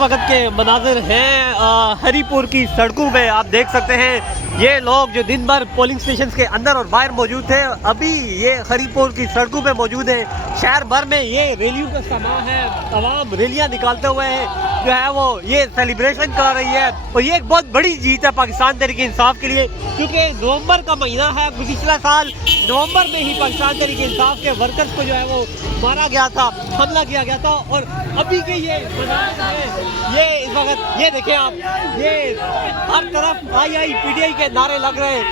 वक्त के मनाजिर हैं हरीपुर की सड़कों में। आप देख सकते हैं ये लोग जो दिन भर पोलिंग स्टेशन के अंदर और बाहर मौजूद थे, अभी ये हरीपुर की सड़कों पे मौजूद है। शहर भर में ये रैलियों का समा है, तमाम रैलियां निकालते हुए जो है वो ये सेलिब्रेशन कर रही है। और ये एक बहुत बड़ी जीत है पाकिस्तान तहरीक इंसाफ के लिए, क्योंकि नवंबर का महीना है। पिछला साल नवंबर में ही पाकिस्तान तहरीक इंसाफ के वर्कर्स को जो है वो मारा गया था, हमला किया गया था। और अभी के ये इस वक्त ये देखें आप, ये हर तरफ आई पीटीआई के नारे लग रहे हैं।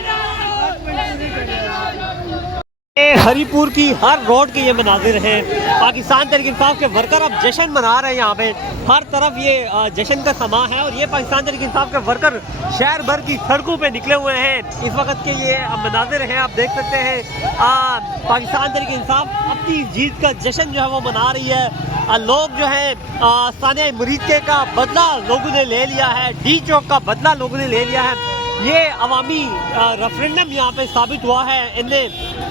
हरीपुर की हर रोड के ये मनाजिर हैं। पाकिस्तान तहरीक इंसाफ के वर्कर अब जश्न मना रहे हैं। यहाँ पे हर तरफ ये जश्न का समा है और ये पाकिस्तान तहरीक इंसाफ के वर्कर शहर भर की सड़कों पे निकले हुए हैं। इस वक्त के ये मनाजिर हैं, आप देख सकते हैं। पाकिस्तान तहरीक इंसाफ अपनी जीत का जश्न जो है वो मना रही है। लोग जो है सानिया मुरीदके का बदला लोगों ने ले लिया है, डी चौक का बदला लोगों ने ले लिया है। ये अवामी रेफरेंडम यहाँ पे साबित हुआ है। इनने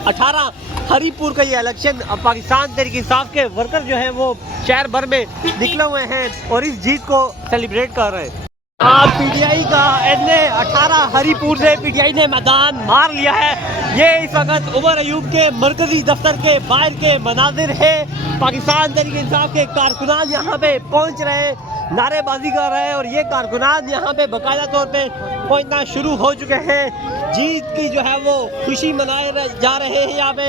18 हरीपुर का ये इलेक्शन पाकिस्तान तहरीक इंसाफ के वर्कर जो है वो शहर भर में निकले हुए हैं और इस जीत को सेलिब्रेट कर रहे हैं। पीटीआई का इनने 18 हरीपुर से पीटीआई ने मैदान मार लिया है। ये इस वक्त उमर अयूब के मरकजी दफ्तर के बाहर के मनाजिर है। पाकिस्तान तहरीक इंसाफ के कारकुनान यहाँ पे पहुँच रहे हैं, नारेबाजी कर रहे हैं और ये कारकुनान यहाँ पे बाकायदा तौर पे पहुँचना शुरू हो चुके हैं। जीत की जो है वो खुशी मनाए जा रहे हैं। यहाँ पे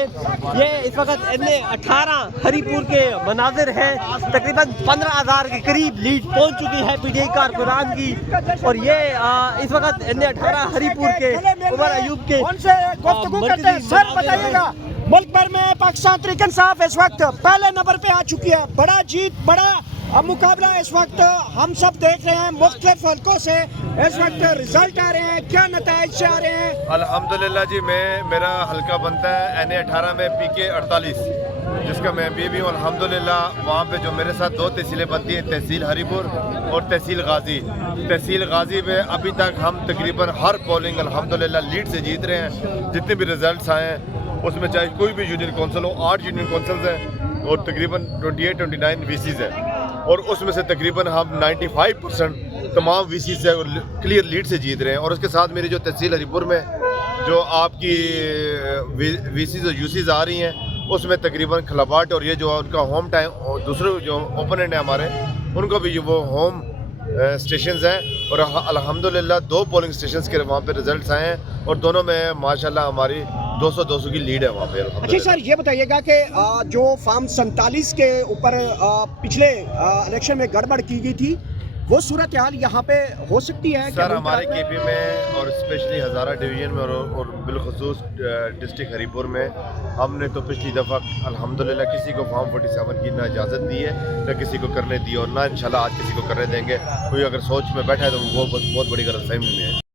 ये इस वक्त इनने 18 हरीपुर के मनाजिर हैं। तकरीबन 15,000 के करीब लीड पहुँच चुकी है पीटीआई कारकुनान की। और ये इस वक्त इनने 18 हरीपुर के उमर अयूब के सर बताइएगा, मुल्क भर में पाकिस्तान तहरीक इंसाफ इस वक्त पहले नंबर पे आ चुकी है। बड़ा जीत, बड़ा मुकाबला इस वक्त हम सब देख रहे हैं। मुख्तलिफ हल्कों से इस वक्त रिजल्ट आ रहे हैं, क्या नताइज से आ रहे हैं? अल्हम्दुलिल्लाह जी, मेरा हल्का बनता है NA 18 में PK 48, जिसका मैं भी हूँ अल्हम्दुलिल्लाह। वहाँ पे जो मेरे साथ 2 तहसीलें बनती हैं, तहसील हरीपुर और तहसील गाजी। तहसील गाजी में अभी तक हम तकरीबन हर पोलिंग अल्हम्दुलिल्लाह लीड से जीत रहे हैं। जितने भी रिजल्ट्स आए हैं उसमें चाहे कोई भी यूनियन कौंसिल हो, 8 यूनियन कौंसिल्स हैं और तकरीबन 28-29 VCs हैं और उसमें से तकरीबन हम 95% तमाम VC से क्लियर लीड से जीत रहे हैं। और उसके साथ मेरी जो तहसील हरीपुर में जो आपकी VCs और UCs आ रही हैं उसमें तकरीबन खलाबाट और ये जो उनका होम टाइम, दूसरे जो ओपोनेंट है हमारे, उनको भी वो होम स्टेशंस हैं। और अल्हम्दुलिल्लाह 2 पोलिंग स्टेशंस के वहाँ पे रिजल्ट्स आए हैं और दोनों में माशाल्लाह हमारी 200 की लीड है वहाँ पे। अच्छा सर, ये बताइएगा कि जो फार्म 47 के ऊपर पिछले इलेक्शन में गड़बड़ की गई थी, वो सूरत हाल यहाँ पे हो सकती है? सर हमारे KP में और स्पेशली हज़ारा डिवीज़न में और बिलखुसूस डिस्ट्रिक्ट हरीपुर में हमने तो पिछली दफ़ा अल्हम्दुलिल्लाह किसी को फार्म 47 की ना इजाज़त दी है, ना किसी को करने दी और ना इंशाल्लाह आज किसी को करने देंगे। कोई अगर सोच में बैठा है तो वो बहुत बड़ी गलतफहमी में है।